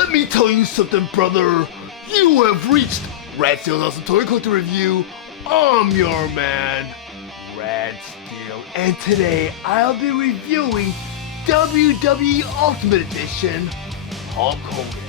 Let me tell you something, brother. You have reached Rat Steel's Awesome Toy Collector Review. I'm your man, Rat Steel, and today I'll be reviewing WWE Ultimate Edition Hulk Hogan.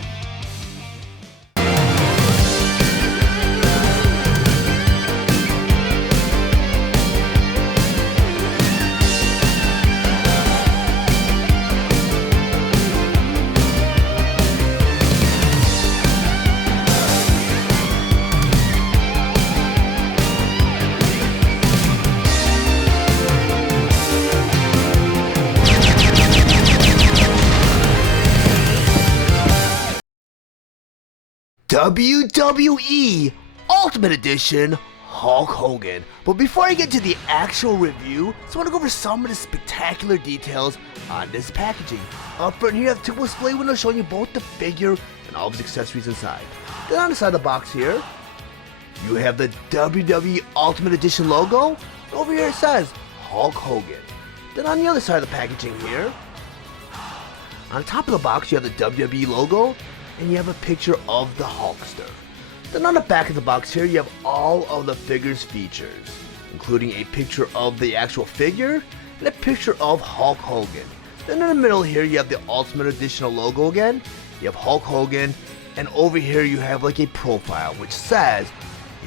WWE Ultimate Edition Hulk Hogan. But before I get to the actual review, I want to go over some of the spectacular details on this packaging. Up front here, you have a typical display window showing you both the figure and all of his accessories inside. Then on the side of the box here, you have the WWE Ultimate Edition logo. Over here it says Hulk Hogan. Then on the other side of the packaging here, on top of the box you have the WWE logo, and you have a picture of the Hulkster. Then on the back of the box here, you have all of the figure's features, including a picture of the actual figure and a picture of Hulk Hogan. Then in the middle here, you have the Ultimate Edition logo again. You have Hulk Hogan, and over here you have like a profile which says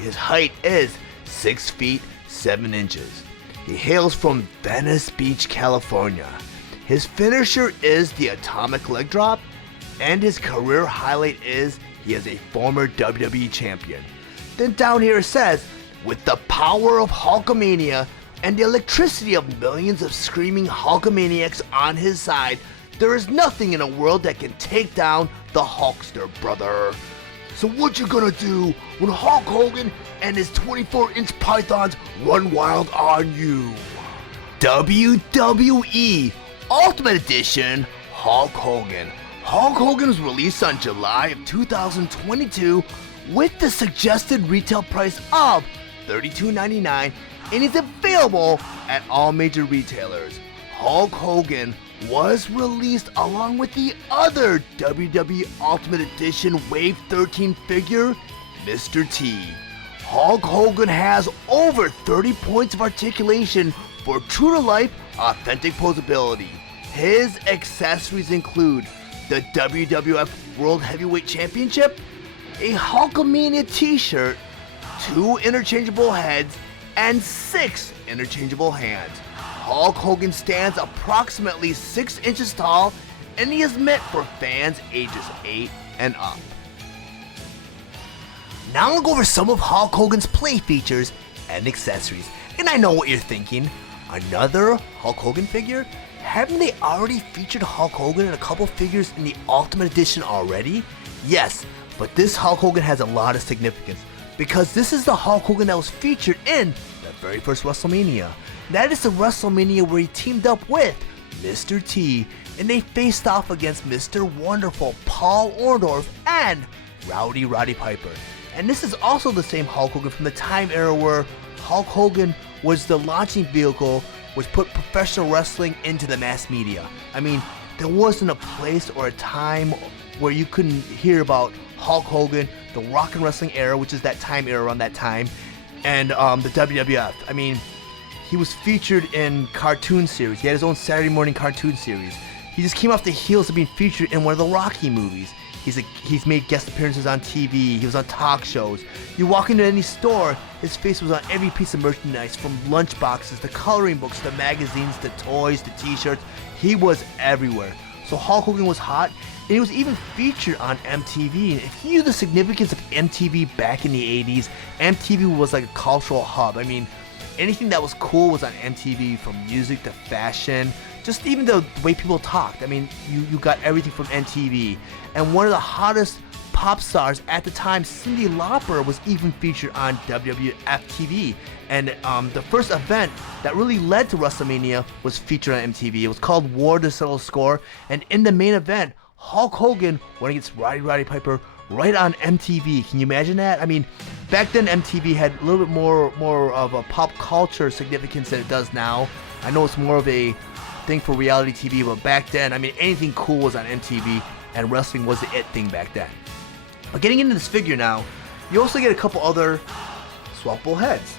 his height is 6 feet 7 inches. He hails from Venice Beach, California. His finisher is the Atomic Leg Drop, and his career highlight is he is a former WWE champion. Then down here it says, with the power of Hulkamania and the electricity of millions of screaming Hulkamaniacs on his side, there is nothing in the world that can take down the Hulkster, brother. So what you gonna do when Hulk Hogan and his 24-inch pythons run wild on you? WWE Ultimate Edition Hulk Hogan. Hulk Hogan was released on July of 2022 with the suggested retail price of $32.99 and is available at all major retailers. Hulk Hogan was released along with the other WWE Ultimate Edition Wave 13 figure, Mr. T. Hulk Hogan has over 30 points of articulation for true-to-life, authentic posability. His accessories include the WWF World Heavyweight Championship, a Hulkamania t-shirt, 2 interchangeable heads, and 6 interchangeable hands. Hulk Hogan stands approximately 6 inches tall, and he is meant for fans ages 8 and up. Now I'll go over some of Hulk Hogan's play features and accessories. And I know what you're thinking, another Hulk Hogan figure? Haven't they already featured Hulk Hogan in a couple figures in the Ultimate Edition already? Yes, but this Hulk Hogan has a lot of significance because this is the Hulk Hogan that was featured in the very first WrestleMania. That is the WrestleMania where he teamed up with Mr. T and they faced off against Mr. Wonderful, Paul Orndorff, and Rowdy Roddy Piper. And this is also the same Hulk Hogan from the time era where Hulk Hogan was the launching vehicle which put professional wrestling into the mass media. I mean, there wasn't a place or a time where you couldn't hear about Hulk Hogan, the rock and wrestling era, which is that time era around that time, and the WWF. I mean, he was featured in cartoon series. He had his own Saturday morning cartoon series. He just came off the heels of being featured in one of the Rocky movies. He's made guest appearances on TV, he was on talk shows. You walk into any store, his face was on every piece of merchandise, from lunchboxes, to coloring books, to magazines, to toys, to t-shirts. He was everywhere. So Hulk Hogan was hot, and he was even featured on MTV. And if you knew the significance of MTV back in the 80s, MTV was like a cultural hub. I mean, anything that was cool was on MTV, from music to fashion, just even the way people talked. I mean, you got everything from MTV. And one of the hottest pop stars at the time, Cyndi Lauper, was even featured on WWF TV. And the first event that really led to WrestleMania was featured on MTV. It was called War to Settle Score. And in the main event, Hulk Hogan went against Roddy Piper right on MTV. Can you imagine that? I mean, back then MTV had a little bit more of a pop culture significance than it does now. I know it's more of a thing for reality TV, but back then, I mean, anything cool was on MTV. and wrestling was the it thing back then. But getting into this figure now, you also get a couple other swappable heads.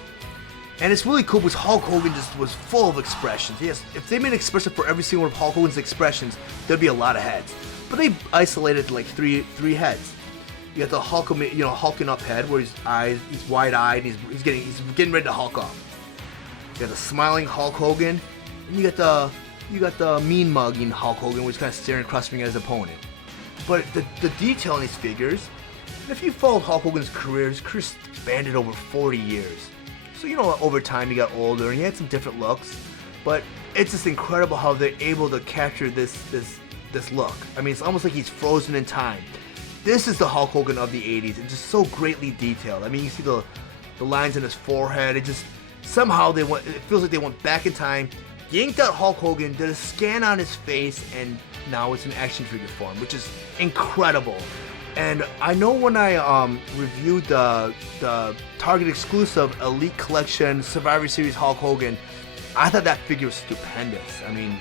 And it's really cool because Hulk Hogan just was full of expressions. Yes, if they made an expression for every single one of Hulk Hogan's expressions, there'd be a lot of heads. But they isolated like three heads. You got the Hulk, hulking up head where he's wide-eyed, and he's getting ready to Hulk up. You got the smiling Hulk Hogan, and you got the mean mugging Hulk Hogan, which is kind of staring across from his opponent. But the detail in these figures, and if you followed Hulk Hogan's career spanned over 40 years. So over time he got older and he had some different looks, but it's just incredible how they're able to capture this look. I mean, it's almost like he's frozen in time. This is the Hulk Hogan of the 80s, and just so greatly detailed. I mean, you see the lines in his forehead. It just somehow it feels like they went back in time, yanked out Hulk Hogan, did a scan on his face, and now it's in action figure form, which is incredible. And I know when I reviewed the Target exclusive Elite Collection Survivor Series Hulk Hogan, I thought that figure was stupendous. I mean,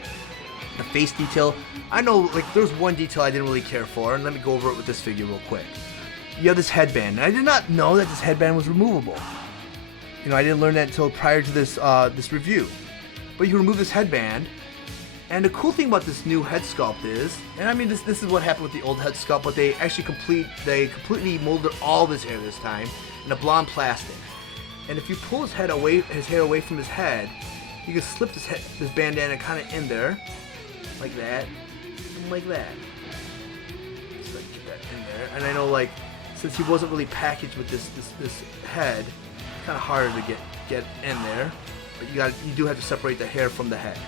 the face detail, I know like there's one detail I didn't really care for, and let me go over it with this figure real quick. You have this headband, and I did not know that this headband was removable. I didn't learn that until prior to this review. But you remove this headband, and the cool thing about this new head sculpt is, and I mean this is what happened with the old head sculpt, but they actually completely molded all of his hair this time in a blonde plastic. And if you pull his hair away from his head, you can slip this bandana kind of in there, like that, and like that. Just like get that in there. And I know like since he wasn't really packaged with this head, it's kind of harder to get in there. But you do have to separate the hair from the head.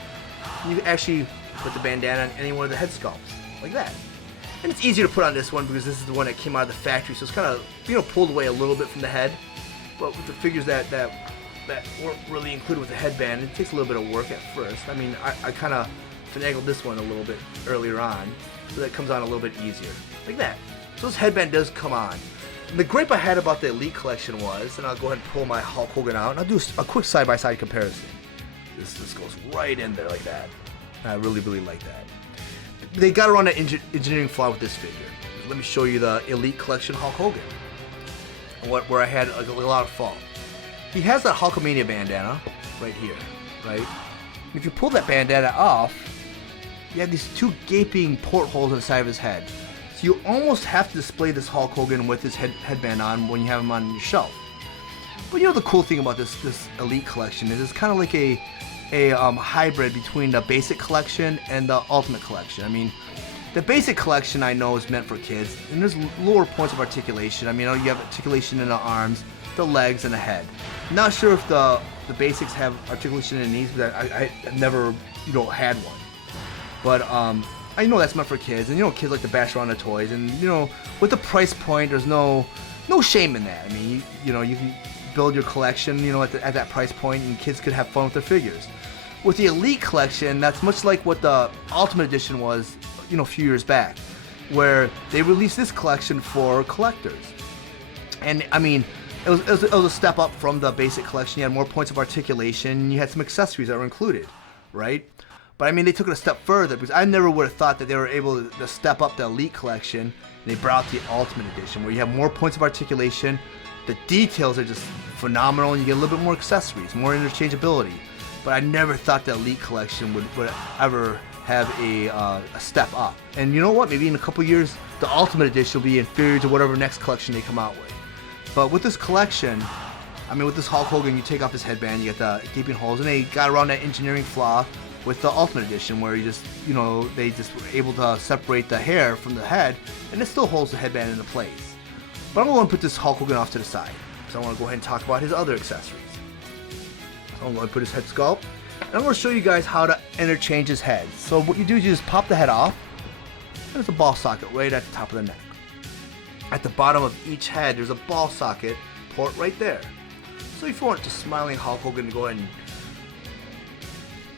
You can actually put the bandana on any one of the head sculpts, like that. And it's easier to put on this one because this is the one that came out of the factory, so it's kind of pulled away a little bit from the head. But with the figures that weren't really included with the headband, it takes a little bit of work at first. I mean, I kind of finagled this one a little bit earlier on, so that it comes on a little bit easier, like that. So this headband does come on. And the gripe I had about the Elite Collection was, and I'll go ahead and pull my Hulk Hogan out, and I'll do a quick side-by-side comparison. This goes right in there like that. I really, really like that. They got around that engineering flaw with this figure. Let me show you the Elite Collection Hulk Hogan, where I had a lot of fault. He has that Hulkamania bandana right here, right? And if you pull that bandana off, you have these two gaping portholes inside of his head. So you almost have to display this Hulk Hogan with his headband on when you have him on your shelf. But the cool thing about this Elite Collection is it's kind of like a hybrid between the basic collection and the ultimate collection. I mean, the basic collection I know is meant for kids, and there's lower points of articulation. I mean, you have articulation in the arms, the legs, and the head. I'm not sure if the basics have articulation in the knees, but I've never had one. But I know that's meant for kids, and kids like to bash around the toys, and with the price point, there's no shame in that. I mean, you can build your collection, at that price point, and kids could have fun with their figures. With the Elite Collection, that's much like what the Ultimate Edition was, a few years back, where they released this collection for collectors. And I mean, it was a step up from the basic collection. You had more points of articulation. You had some accessories that were included, right? But I mean, they took it a step further because I never would have thought that they were able to step up the Elite Collection, and they brought out the Ultimate Edition, where you have more points of articulation. The details are just phenomenal, and you get a little bit more accessories, more interchangeability. But I never thought the Elite Collection would ever have a step up. And you know what? Maybe in a couple years, the Ultimate Edition will be inferior to whatever next collection they come out with. But with this collection, I mean, with this Hulk Hogan, you take off his headband, you get the gaping holes, and they got around that engineering flaw with the Ultimate Edition, where they just were able to separate the hair from the head, and it still holds the headband into place. But I'm going to put this Hulk Hogan off to the side, so I want to go ahead and talk about his other accessories. So I'm going to put his head sculpt, and I'm going to show you guys how to interchange his head. So what you do is you just pop the head off, and there's a ball socket right at the top of the neck. At the bottom of each head, there's a ball socket port right there. So if you want the smiling Hulk Hogan to go ahead and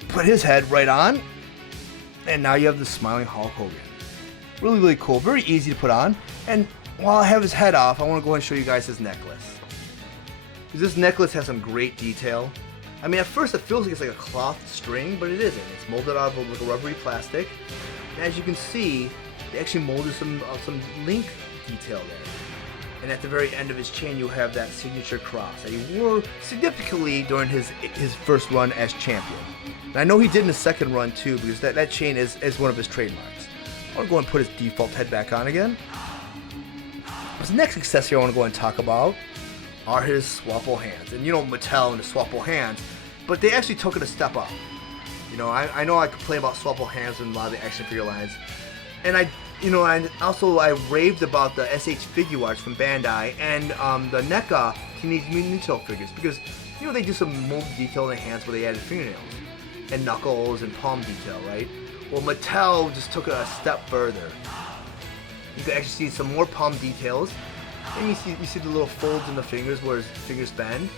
put his head right on, and now you have the smiling Hulk Hogan. Really, really cool. Very easy to put on. And while I have his head off, I want to go ahead and show you guys his necklace. Because this necklace has some great detail. I mean, at first it feels like it's like a cloth string, but it isn't. It's molded out of like a rubbery plastic. And as you can see, they actually molded some link detail there. And at the very end of his chain, you have that signature cross that he wore significantly during his first run as champion. And I know he did in his second run too, because that chain is one of his trademarks. I want to go and put his default head back on again. His next accessory I want to go and talk about are his swapple hands. And you know Mattel and the swapple hands, but they actually took it a step up. You know, I know I complain about swapple hands in a lot of the action figure lines, and I raved about the SH Figure Arts from Bandai and the NECA Teenage Mutant Ninja Turtle figures, because you know they do some mold detail in the hands where they added fingernails and knuckles and palm detail, right? Well, Mattel just took it a step further. You can actually see some more palm details, and you see the little folds in the fingers where his fingers bend.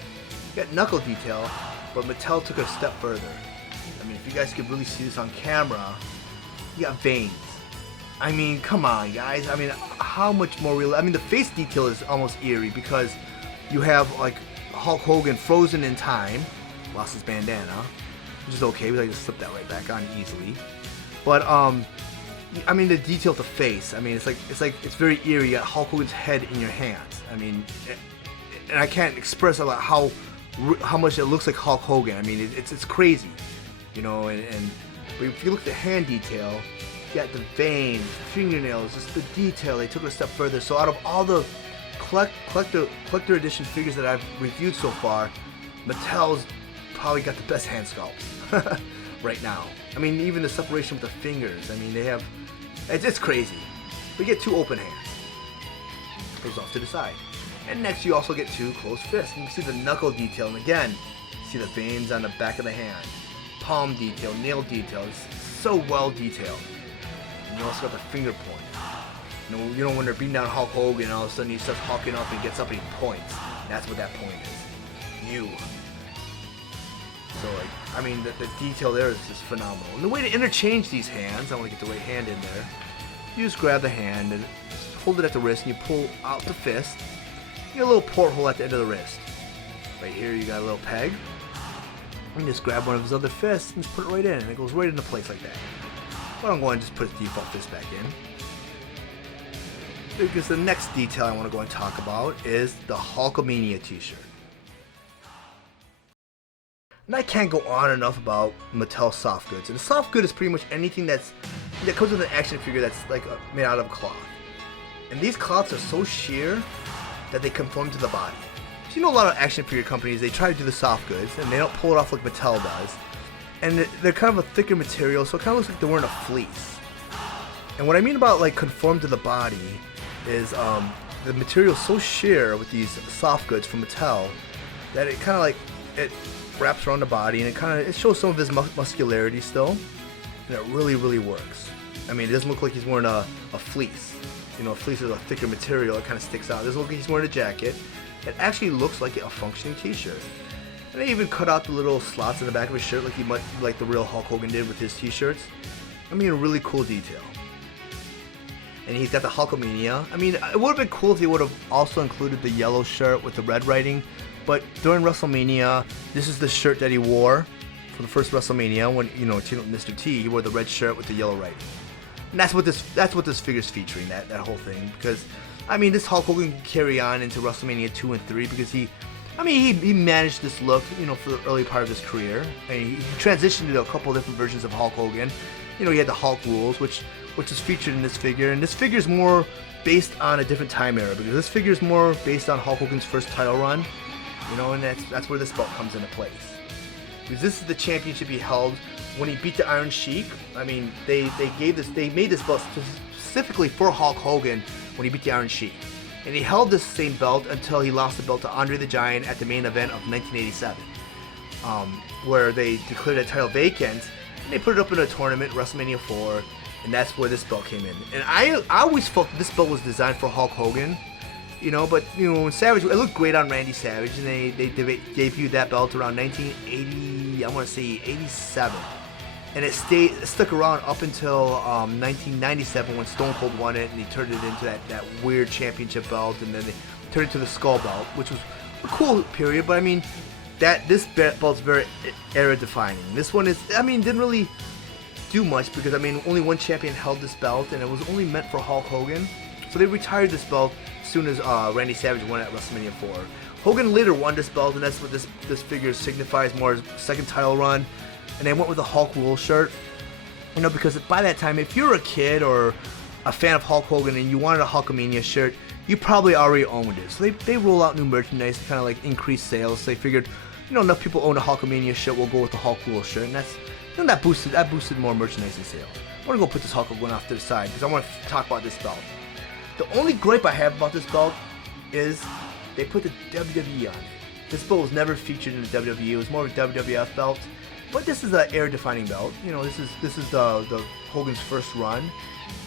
You got knuckle detail, but Mattel took it a step further. I mean, if you guys could really see this on camera, you got veins. I mean, come on, guys. I mean, how much more real? I mean, the face detail is almost eerie because you have like Hulk Hogan frozen in time, lost his bandana, which is okay. We like to slip that right back on easily. But I mean, the detail of the face. I mean, it's very eerie. You got Hulk Hogan's head in your hands. I mean, and I can't express about how much it looks like Hulk Hogan. I mean, it's crazy, you know. But if you look at the hand detail, you got the veins, fingernails, just the detail. They took it a step further. So out of all the collector edition figures that I've reviewed so far, Mattel's probably got the best hand sculpts right now. I mean, even the separation with the fingers. I mean, they have. It's crazy. We get two open hands. Goes off to the side. And next you also get two closed fists. You can see the knuckle detail, and again, see the veins on the back of the hand. Palm detail, nail detail. It's so well detailed. And you also got the finger point. You know when they're beating down Hulk Hogan, and all of a sudden he starts hulking up and gets up and he points. That's what that point is. You. So, like, I mean, the detail there is just phenomenal. And the way to interchange these hands, I want to get the right hand in there. You just grab the hand and hold it at the wrist, and you pull out the fist. You get a little porthole at the end of the wrist. Right here, you got a little peg. And just grab one of his other fists and just put it right in, and it goes right into place like that. But I'm going to just put his default fist back in. Because the next detail I want to go and talk about is the Hulkamania t-shirt. And I can't go on enough about Mattel soft goods. And a soft good is pretty much anything that comes with an action figure that's like made out of cloth. And these cloths are so sheer that they conform to the body. So you know a lot of action figure companies, they try to do the soft goods and they don't pull it off like Mattel does. And they're kind of a thicker material, so it kind of looks like they're wearing a fleece. And what I mean about like conform to the body is the material is so sheer with these soft goods from Mattel that it kind of like wraps around the body, and it shows some of his muscularity still, and it really works. I mean, it doesn't look like he's wearing a fleece. You know, a fleece is a thicker material, it kind of sticks out. It doesn't look like he's wearing a jacket. It actually looks like a functioning t-shirt. And they even cut out the little slots in the back of his shirt like the real Hulk Hogan did with his t-shirts. I mean, a really cool detail. And he's got the Hulkamania. I mean, it would have been cool if they would have also included the yellow shirt with the red writing. But during WrestleMania, this is the shirt that he wore for the first WrestleMania when, you know, Mr. T, he wore the red shirt with the yellow writing. And that's what this figure's featuring, that whole thing. Because, I mean, this Hulk Hogan can carry on into WrestleMania 2 and 3 because he managed this look, you know, for the early part of his career. And he transitioned to a couple different versions of Hulk Hogan. You know, he had the Hulk Rules, which is featured in this figure. And this figure is more based on a different time era because this figure is more based on Hulk Hogan's first title run. You know, and that's where this belt comes into place. Because this is the championship he held when he beat the Iron Sheik. I mean, they made this belt specifically for Hulk Hogan when he beat the Iron Sheik. And he held this same belt until he lost the belt to Andre the Giant at the main event of 1987. Where they declared that title vacant, and they put it up in a tournament, WrestleMania 4, and that's where this belt came in. And I always felt this belt was designed for Hulk Hogan. You know, but, you know, when Savage, it looked great on Randy Savage, and they debuted that belt around 1980, I want to say 87. And it stuck around up until 1997 when Stone Cold won it, and he turned it into that weird championship belt, and then they turned it to the Skull belt, which was a cool period, but I mean, this belt's very era-defining. This one is, I mean, didn't really do much because, I mean, only one champion held this belt, and it was only meant for Hulk Hogan. So they retired this belt as soon as Randy Savage won at WrestleMania 4. Hogan later won this belt, and that's what this figure signifies more as second title run. And they went with the Hulk Rule shirt. You know, because by that time, if you're a kid or a fan of Hulk Hogan and you wanted a Hulkamania shirt, you probably already owned it. So they roll out new merchandise to kind of like increase sales. So they figured, you know, enough people own a Hulkamania shirt, we'll go with the Hulk Rule shirt, and that's, you know, that boosted more merchandise and sales. I want to go put this Hulk Hogan off to the side because I want to talk about this belt. The only gripe I have about this belt is they put the WWE on it. This belt was never featured in the WWE. It was more of a WWF belt. But this is an era-defining belt. You know, this is the Hogan's first run.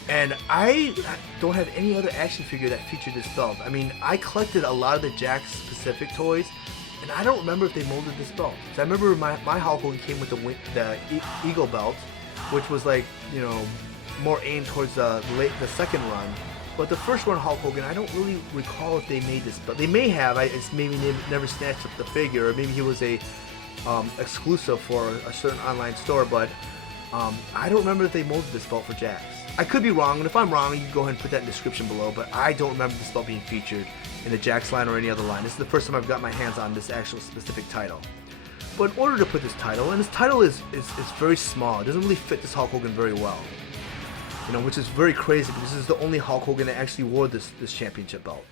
And I don't have any other action figure that featured this belt. I mean, I collected a lot of the Jakks specific toys, and I don't remember if they molded this belt. So I remember my Hulk Hogan came with the Eagle belt, which was like, you know, more aimed towards the second run. But the first run Hulk Hogan, I don't really recall if they made this belt. They may have. It's maybe they never snatched up the figure, or maybe he was a exclusive for a certain online store. But I don't remember if they molded this belt for Jakks. I could be wrong, and if I'm wrong, you can go ahead and put that in the description below. But I don't remember this belt being featured in the Jakks line or any other line. This is the first time I've got my hands on this actual specific title. But in order to put this title, and this title is very small. It doesn't really fit this Hulk Hogan very well. You know, which is very crazy because this is the only Hulk Hogan that actually wore this championship belt.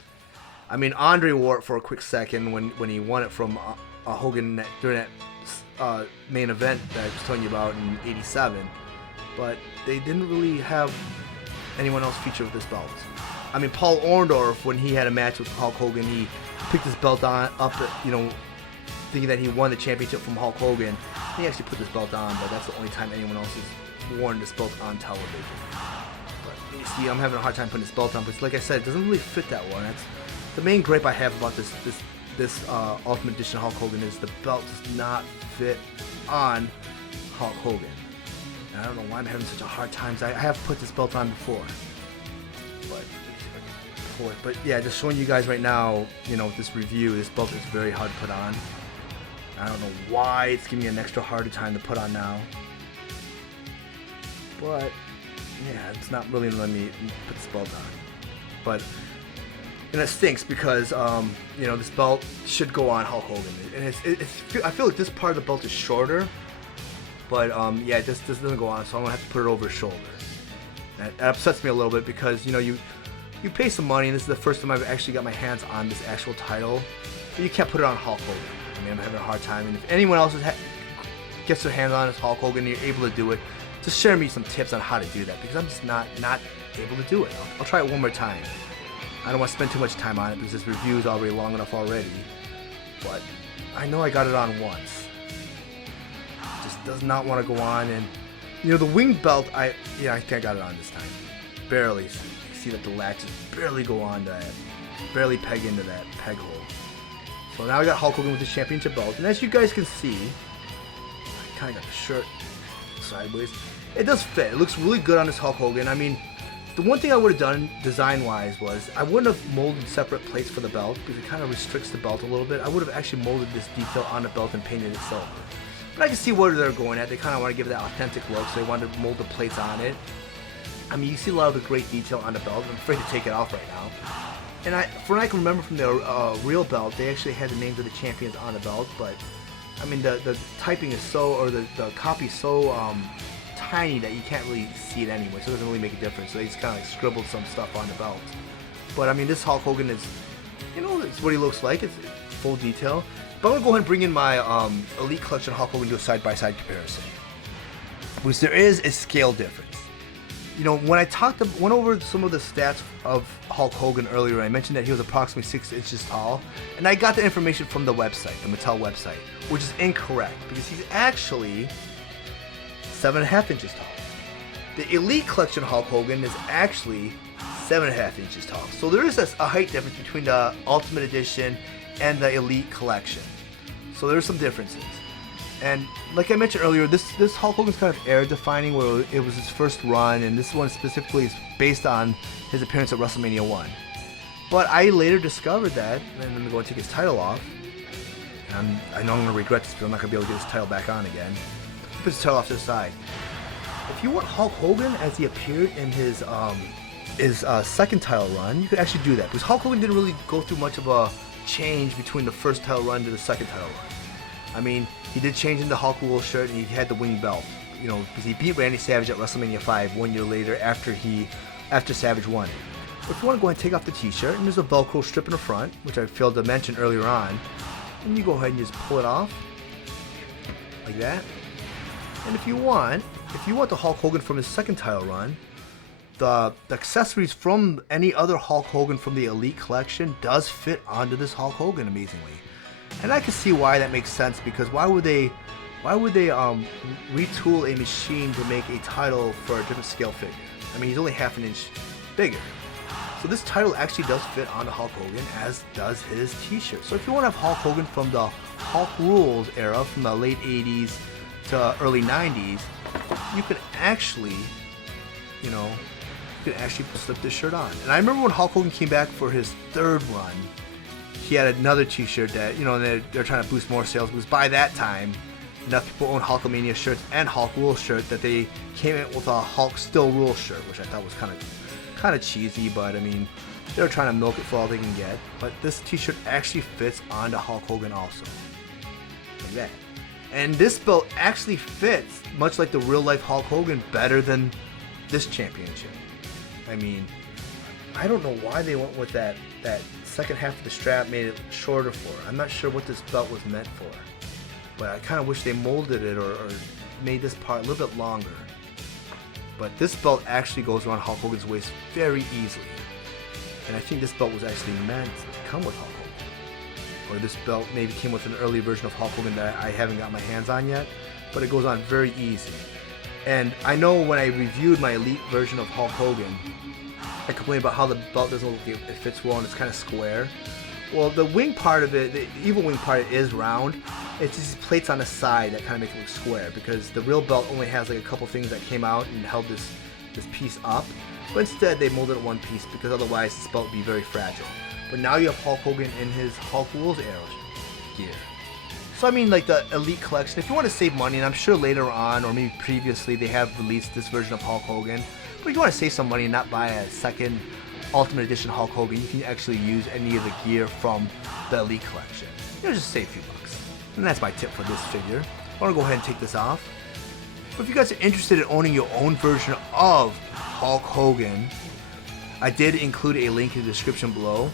I mean, Andre wore it for a quick second when he won it from Hogan during that main event that I was telling you about in '87. But they didn't really have anyone else feature with this belt. I mean, Paul Orndorff, when he had a match with Hulk Hogan, he picked this belt up, you know, thinking that he won the championship from Hulk Hogan. He actually put this belt on, but that's the only time anyone else has worn this belt on television. But you see, I'm having a hard time putting this belt on, but like I said, it doesn't really fit that well. That's the main gripe I have about this Ultimate Edition Hulk Hogan is the belt does not fit on Hulk Hogan. And I don't know why I'm having such a hard time. I have put this belt on before, but yeah, just showing you guys right now, you know, this review, this belt is very hard to put on. I don't know why it's giving me an extra harder time to put on now. But yeah, it's not really letting me put this belt on. But and it stinks because you know, this belt should go on Hulk Hogan, and I feel like this part of the belt is shorter, but yeah, this doesn't go on, so I'm gonna have to put it over his shoulder. That upsets me a little bit because, you know, you pay some money, and this is the first time I've actually got my hands on this actual title, but you can't put it on Hulk Hogan. I mean, I'm having a hard time, and if anyone else gets their hands on this Hulk Hogan and you're able to do it, just share me some tips on how to do that, because I'm just not able to do it. I'll try it one more time. I don't want to spend too much time on it because this review is already long enough already, but I know I got it on once. It just does not want to go on, and you know, the winged belt, I think I got it on this time. Barely. You see that the latches barely go on that, barely peg into that peg hole. So now I got Hulk Hogan with the championship belt, and as you guys can see, I kind of got the shirt sideways. It does fit. It looks really good on this Hulk Hogan. I mean, the one thing I would have done design-wise was I wouldn't have molded separate plates for the belt because it kind of restricts the belt a little bit. I would have actually molded this detail on the belt and painted it silver. But I can see where they're going at. They kind of want to give it that authentic look, so they wanted to mold the plates on it. I mean, you see a lot of the great detail on the belt. I'm afraid to take it off right now. And from what I can remember from the real belt, they actually had the names of the champions on the belt, but I mean, the typing is so, or the copy is so tiny that you can't really see it anyway, so it doesn't really make a difference. So they just kind of like scribbled some stuff on the belt. But I mean, this Hulk Hogan is, you know, it's what he looks like. It's full detail. But I'm gonna go ahead and bring in my Elite Collection Hulk Hogan, do a side-by-side comparison, which there is a scale difference. You know, when I went over some of the stats of Hulk Hogan earlier, I mentioned that he was approximately 6 inches tall, and I got the information from the website, the Mattel website, which is incorrect because he's actually 7.5 inches tall. The Elite Collection Hulk Hogan is actually 7.5 inches tall. So there is a height difference between the Ultimate Edition and the Elite Collection. So there's some differences. And like I mentioned earlier, this Hulk Hogan's kind of era-defining, where it was his first run, and this one specifically is based on his appearance at WrestleMania 1. But I later discovered that, and I'm going to go and take his title off. And I know I'm going to regret this, but I'm not going to be able to get his title back on again. Put his title off to the side. If you want Hulk Hogan as he appeared in his second title run, you could actually do that, because Hulk Hogan didn't really go through much of a change between the first title run to the second title run. I mean, he did change into Hulk Wool shirt and he had the wing belt, you know, because he beat Randy Savage at WrestleMania 5 1 year later after Savage won it. But if you want to go ahead and take off the t-shirt, and there's a Velcro strip in the front, which I failed to mention earlier on, and you go ahead and just pull it off like that. And if you want the Hulk Hogan from his second title run, the accessories from any other Hulk Hogan from the Elite collection does fit onto this Hulk Hogan amazingly. And I can see why that makes sense, because why would they retool a machine to make a title for a different scale figure? I mean, he's only half an inch bigger. So this title actually does fit onto Hulk Hogan, as does his t-shirt. So if you want to have Hulk Hogan from the Hulk Rules era, from the late 80s to early 90s, you can actually, slip this shirt on. And I remember when Hulk Hogan came back for his third run, he had another t-shirt that, they're trying to boost more sales, because by that time, enough people own Hulkamania shirts and Hulk Rules shirt that they came in with a Hulk Still Rules shirt, which I thought was kind of cheesy, but I mean, they're trying to milk it for all they can get. But this t-shirt actually fits onto Hulk Hogan also, like that. And this belt actually fits, much like the real life Hulk Hogan, better than this championship. I mean, I don't know why they went with that second half of the strap, made it shorter for. I'm not sure what this belt was meant for, but I kind of wish they molded it or made this part a little bit longer. But this belt actually goes around Hulk Hogan's waist very easily. And I think this belt was actually meant to come with Hulk Hogan. Or this belt maybe came with an early version of Hulk Hogan that I haven't got my hands on yet, but it goes on very easy. And I know when I reviewed my Elite version of Hulk Hogan, I complained about how the belt doesn't look, it fits well and it's kind of square. Well, the wing part of it, the evil wing part is round. It's just plates on the side that kind of make it look square, because the real belt only has like a couple things that came out and held this piece up. But instead they molded it one piece, because otherwise this belt would be very fragile. But now you have Hulk Hogan in his Hulk Rules era gear. So I mean, like the Elite collection, if you want to save money, and I'm sure later on or maybe previously they have released this version of Hulk Hogan, but if you want to save some money and not buy a second Ultimate Edition Hulk Hogan, you can actually use any of the gear from the Elite collection. Just save a few bucks. And that's my tip for this figure. I want to go ahead and take this off. But if you guys are interested in owning your own version of Hulk Hogan, I did include a link in the description below.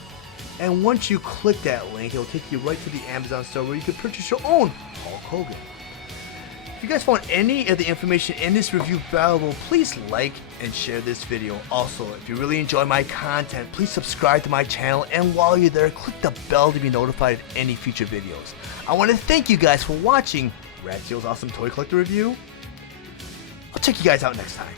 And once you click that link, it'll take you right to the Amazon store where you can purchase your own Hulk Hogan. If you guys found any of the information in this review valuable, please like and share this video. Also, if you really enjoy my content, please subscribe to my channel, and while you're there, click the bell to be notified of any future videos. I want to thank you guys for watching Ratseal's Awesome Toy Collector Review. I'll check you guys out next time.